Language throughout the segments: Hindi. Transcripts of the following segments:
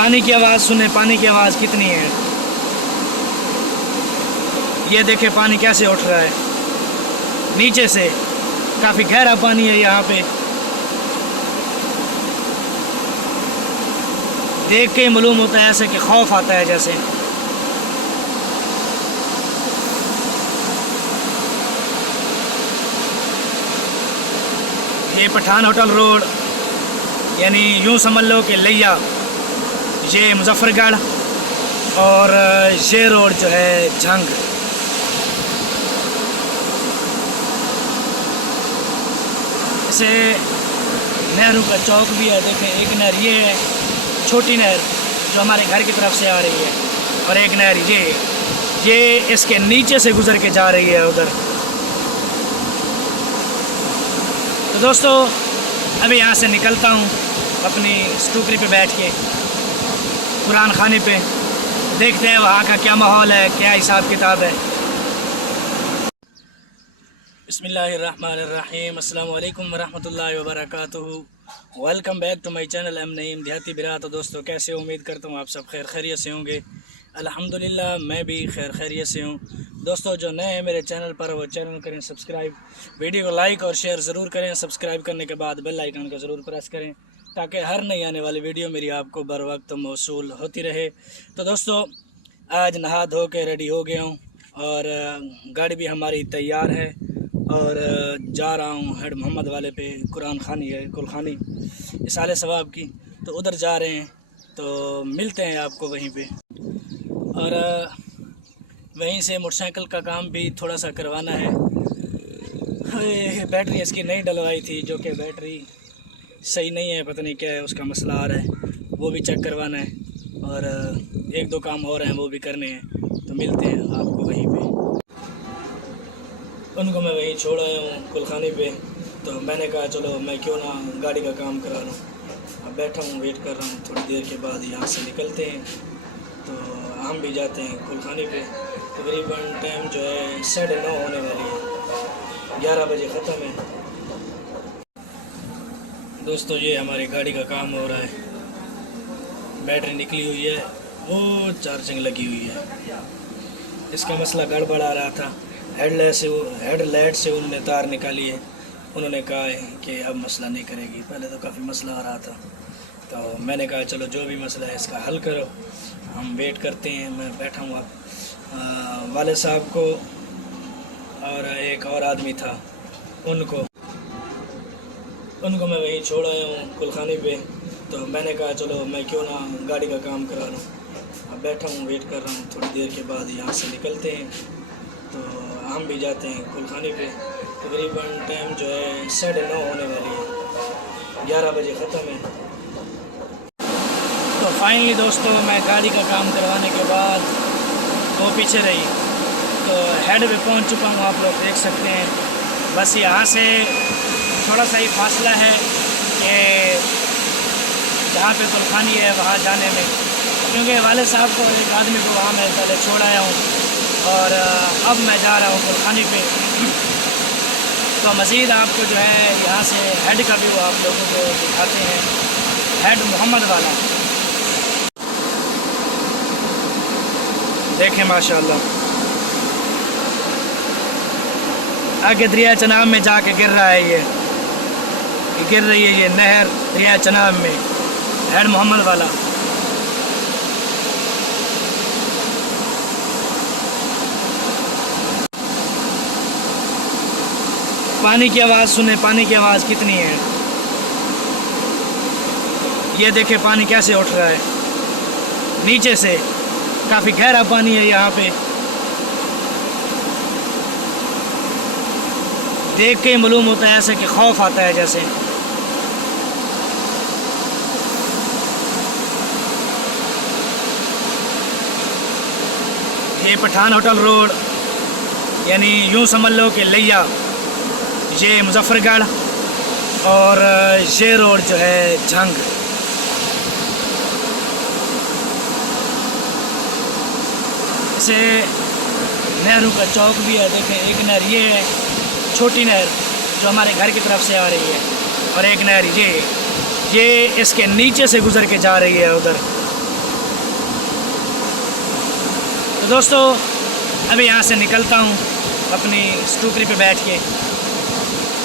पानी की आवाज़ सुने, पानी की आवाज़ कितनी है। ये देखे पानी कैसे उठ रहा है नीचे से, काफ़ी गहरा पानी है यहाँ पे। देख के मालूम होता है ऐसे कि खौफ आता है जैसे। ये पठान होटल रोड, यानी यूँ समझ लो कि लिया, ये मुजफ्फरगढ़ और ये रोड जो है झंग। इसे नहरों का चौक भी है। देखें, एक नहर ये है, छोटी नहर जो हमारे घर की तरफ से आ रही है, और एक नहर ये इसके नीचे से गुजर के जा रही है उधर। तो दोस्तों, अभी यहाँ से निकलता हूँ अपनी स्कूटरी पे बैठ के कुरान खाने पे। देखते हैं वहाँ का क्या माहौल है, क्या हिसाब किताब है। बिस्मिल्लाहिर्रहमानिर्रहीम, अस्सलामु अलैकुम वरहमतुल्लाहि वबरकातुहू। Welcome back to my channel M Naeem Dehati Bira. तो दोस्तों, कैसे उम्मीद करता हूँ आप सब खैर खैरियत से होंगे। अल्हम्दुलिल्लाह मैं भी खैर खैरियत से हूँ। दोस्तों, जो नए हैं मेरे चैनल पर, वो चैनल करें सब्सक्राइब, वीडियो को लाइक और शेयर ज़रूर करें। सब्सक्राइब करने के बाद बेल आइकन को ज़रूर प्रेस करें ताकि हर नई आने वाली वीडियो मेरी आपको बर वक्त मौसूल होती रहे। तो दोस्तों, आज नहा धो के रेडी हो गया हूँ और गाड़ी भी हमारी तैयार है और जा रहा हूँ हेड मोहम्मद वाले पे। कुरान खानी है, कुलखानी इसाले सवाब की, तो उधर जा रहे हैं। तो मिलते हैं आपको वहीं पे। और वहीं से मोटरसाइकिल का काम भी थोड़ा सा करवाना है। बैटरी इसकी नहीं डलवाई थी, जो कि बैटरी सही नहीं है, पता नहीं क्या है, उसका मसला आ रहा है, वो भी चेक करवाना है। और एक दो काम और हैं, वो भी करने हैं। तो मिलते हैं आपको वहीं पे। उनको मैं वहीं छोड़ आया हूँ कुलखानी पे। तो मैंने कहा चलो मैं क्यों ना गाड़ी का काम करा लूँ। अब बैठा हूँ, वेट कर रहा हूँ, थोड़ी देर के बाद यहाँ से निकलते हैं। तो हम भी जाते हैं कुलखानी पे। तकरीबन टाइम जो है 9:30 होने वाली है, 11 बजे ख़त्म है। दोस्तों, ये हमारी गाड़ी का काम हो रहा है। बैटरी निकली हुई है, वो चार्जिंग लगी हुई है। इसका मसला गड़बड़ आ रहा था। हेडलाइट से उन्होंने तार निकाली है। उन्होंने कहा है कि अब मसला नहीं करेगी। पहले तो काफ़ी मसला आ रहा था, तो मैंने कहा चलो जो भी मसला है इसका हल करो, हम वेट करते हैं। मैं बैठा हूँ वाले साहब को और एक और आदमी था, उनको मैं वहीं छोड़ आया हूँ कुलखानी पे। तो मैंने कहा चलो मैं क्यों ना गाड़ी का काम करा लूँ। अब बैठा हूँ, वेट कर रहा हूँ, थोड़ी देर के बाद यहाँ से निकलते हैं। तो हम भी जाते हैं कुलखानी पे। तकरीबन टाइम जो है 9:30 होने वाली है, 11 बजे ख़त्म है। तो फाइनली दोस्तों, मैं गाड़ी का काम करवाने के बाद वो पीछे रही, तो हेड पे पहुंच चुका हूँ। आप लोग देख सकते हैं, बस यहाँ से थोड़ा सा ही फासला है कि जहाँ पे कुलखानी है वहाँ जाने में, क्योंकि वाले साहब को, एक आदमी को वहाँ मैं पहले छोड़ आया हूँ और अब मैं जा रहा हूँ कुलखानी पे। तो मज़ीद आपको जो है यहाँ से हेड का व्यू आप लोगों को दिखाते हैं, हेड मोहम्मद वाला। देखें माशाल्लाह, आगे दरिया चनाब में जाके गिर रहा है, ये गिर रही है ये नहर दरिया चनाब में, हेड मोहम्मद वाला। पानी की आवाज़ सुने, पानी की आवाज़ कितनी है। ये देखे पानी कैसे उठ रहा है नीचे से, काफ़ी गहरा पानी है यहाँ पे। देख के मालूम होता है ऐसे कि खौफ आता है जैसे। ये पठान होटल रोड, यानी यूँ समझ लो कि लिया, ये मुजफ्फरगढ़ और ये रोड जो है झंग। इसे नहरों का चौक भी है। देखें, एक नहर ये है, छोटी नहर जो हमारे घर की तरफ से आ रही है, और एक नहर ये इसके नीचे से गुजर के जा रही है उधर। दोस्तों अभी यहाँ से निकलता हूँ अपनी स्टूकरी पे बैठ के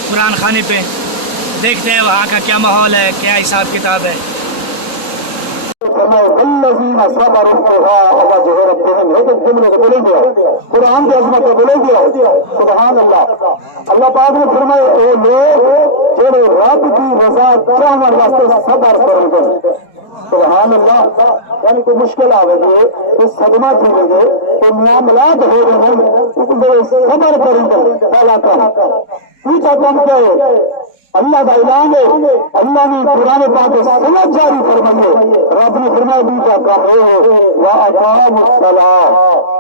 कुरान खाने पे, देखते हैं वहाँ का क्या माहौल है, क्या हिसाब किताब है। कुरान की अज़मत बोलेंगे सुभान अल्लाह। अल्लाह पाक ने फरमाया ओ लोग जो रब की रज़ा चाहने वास्ते सब्र करेंगे। सुभान अल्लाह। यानी कोई मुश्किल आवेगी, कोई सदमा झेलेंगे, कोई मामलात हो रहे हैं, सब्र करेंगे। पहला काम दूसरा काम क्या है? अल्लाह का ऐलान है, अल्लाह ने कुरान पाक में सनद जारी फरमाई, रब ने फरमाया दूसरा काम है व अक़ामुस्सलाह।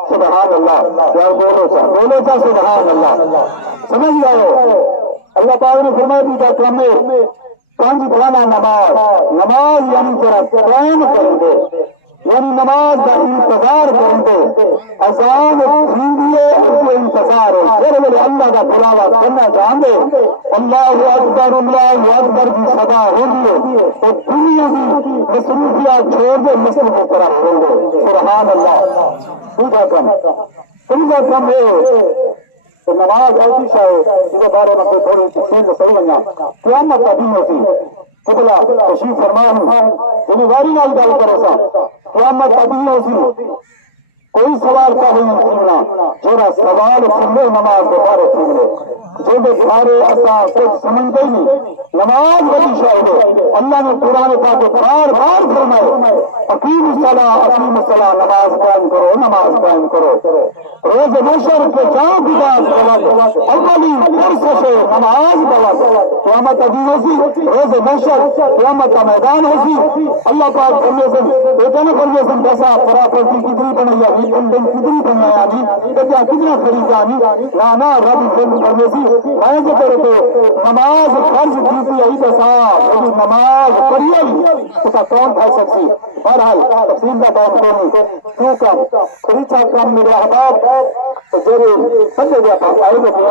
सुभान अल्लाह। यार बोलो सा सुभान अल्लाह। समझ गए? अल्लाह पाक ने फरमाया दूसरा काम है पांच खाना नमाज यानी जरा कायम करेंगे, यानी नमाज का इंतजार करेंगे। अजान थींदिए उसको इंतजार है, फिर बोले अल्लाह का बुलावा करना चाहेंगे। अल्लाह अकबर की सदा होगी तो दुनिया की मसरूफियात छोड़ दे, मसरूफ करा होंगे। सुभान अल्लाह। दूसरा कम है तो नमाज ऐसी है जिसके बारे में कोई थोड़ी तफसील सही बना क़यामत का दिन होती कुबला तशरीफ फरमान जिम्मेदारी नाल गल करो सा क़यामत का दिन होती। कोई सवाल का नहीं सुनना, जोरा सवाल सुन ले नमाज के बारे सुन ले, जो सारे असा कुछ समझते ही नहीं। नमाज बड़ी शायद है, अल्लाह ने कुरान पाक को बार बार फरमाए अकीम सलाह नमाज कायम करो, नमाज कायम करो। रोज नशर के जाओ बिदात अवली फुर्सत से नमाज बवत क़यामत का दिन होसी, रोज नशर क़यामत का मैदान होसी। अल्लाह पाक फरमाए बेटा ने फरमाए दसा प्रॉपर्टी कितनी बनाई, कितनी बनाया नहीं तो क्या कितना खरीदानी राना रब करने सी मैं जो करे तो नमाज फर्ज ड्यूटी आई दसा नमाज करिए उसका कौन कर सकती। बहरहाल तफसील का काम क्यों काम खरीदा काम मेरे अहबाब तो जेरे समझे गया था आए बच्चे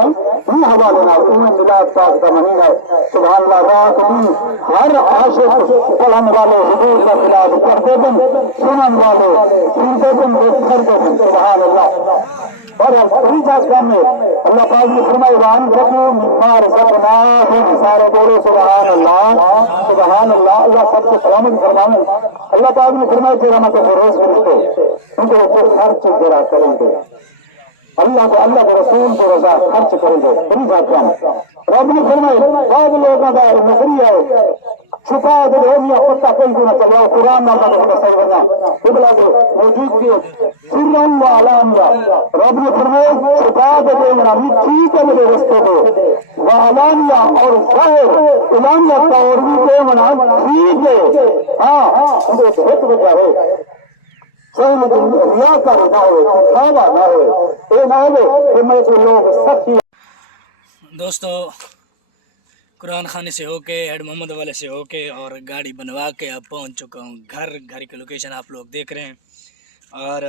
ये हवाले ना उन्हें मिलाद पाक का महीना है। सुभान अल्लाह। रात भी हर आशिक पढ़ने वाले हुजूर का खिलाफ करते दिन सुनने वाले सुनते दिन करते दिन। सुभान अल्लाह। और खरीदा काम में अल्लाह पाक ने फरमाया वान रखो मिमार सपना सारे बोलो सुभान अल्लाह। सुभान अल्लाह। अल्लाह सबको सलामत फरमाए। अल्लाह पाक ने फरमाया तेरा मत रोज करेंगे उनको ऊपर खर्च जरा करेंगे, अल्लाह के रसूल को रजा खर्च करेंगे। खरीदा काम रब ने फरमाया बाद लोगों का नौकरी है छुपा दे मियां पत्ता कोई ना चलो कुरान ना का सही बना किबला को मौजूद के सिरन व अलानिया। रब ने फरमाया छुपा दे ना ठीक है मेरे रास्ते को व अलानिया और जाहिर अलानिया का और भी दे ना ठीक है। हां उनको बहुत वजह है सही लेकिन रिया का ना हो दिखावा ना हो ये ना हो कि मैं को लोग सच्ची। दोस्तों कुरान खाने से होके हेड मोहम्मद वाले से होके और गाड़ी बनवा के अब पहुंच चुका हूं घर की लोकेशन आप लोग देख रहे हैं। और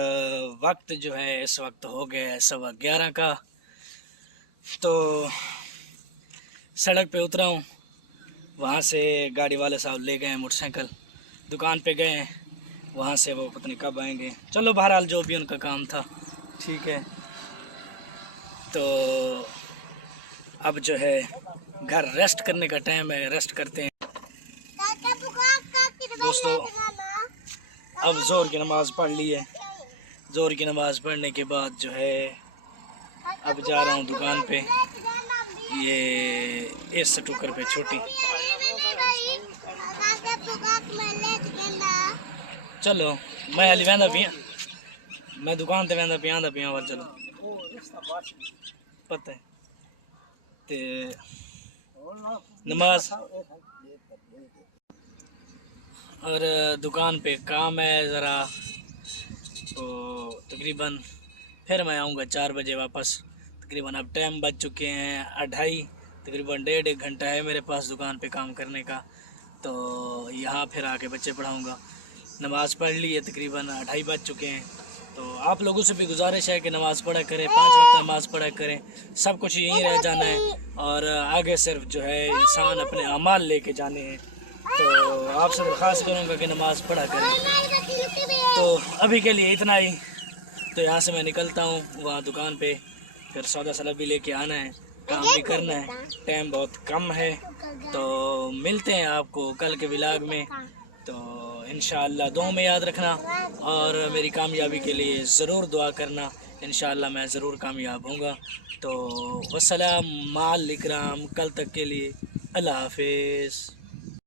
वक्त जो है इस वक्त हो गया है 11:15 का। तो सड़क पे उतरा हूं, वहां से गाड़ी वाले साहब ले गए मोटरसाइकिल, दुकान पे गए, वहां से वो पता नहीं कब आएंगे। चलो बहरहाल जो भी उनका काम था ठीक है। तो अब जो है घर रेस्ट करने का टाइम है, रेस्ट करते हैं दोस्तों। अब जोर की नमाज़ पढ़ ली है, जोर की नमाज़ पढ़ने के बाद जो है अब जा रहा हूँ दुकान पे, ये इस टुकर पे छोटी। चलो मैं हाली वहदा पिया, मैं दुकान ते वहदा पिया पिया वर चलो पता है ते नमाज और दुकान पे काम है ज़रा, तो तकरीबन फिर मैं आऊँगा 4 बजे वापस। तकरीबन अब टाइम बज चुके हैं 2:30, तकरीबन 1.5 घंटा है मेरे पास दुकान पे काम करने का। तो यहाँ फिर आके बच्चे पढ़ाऊँगा। नमाज़ पढ़ ली है, तकरीबन 2:30 बज चुके हैं। तो आप लोगों से भी गुजारिश है कि नमाज़ पढ़ा करें, 5 वक्त नमाज़ पढ़ा करें। सब कुछ यहीं रह जाना है और आगे सिर्फ जो है इंसान अपने अमाल लेके जाने हैं। तो आपसे दरख्वास्त करूँगा कि नमाज़ पढ़ा करें। तो अभी के लिए इतना ही। तो यहाँ से मैं निकलता हूँ वहाँ दुकान पे, फिर सौदा सलाह भी लेके आना है, काम भी करना है, टाइम बहुत कम है। तो मिलते हैं आपको कल के व्लॉग में। तो इंशाअल्लाह दुआ में याद रखना और मेरी कामयाबी के लिए ज़रूर दुआ करना। इंशाअल्लाह मैं ज़रूर कामयाब होऊंगा। तो वस्सलाम माल इकराम, कल तक के लिए अल्लाह हाफिज़।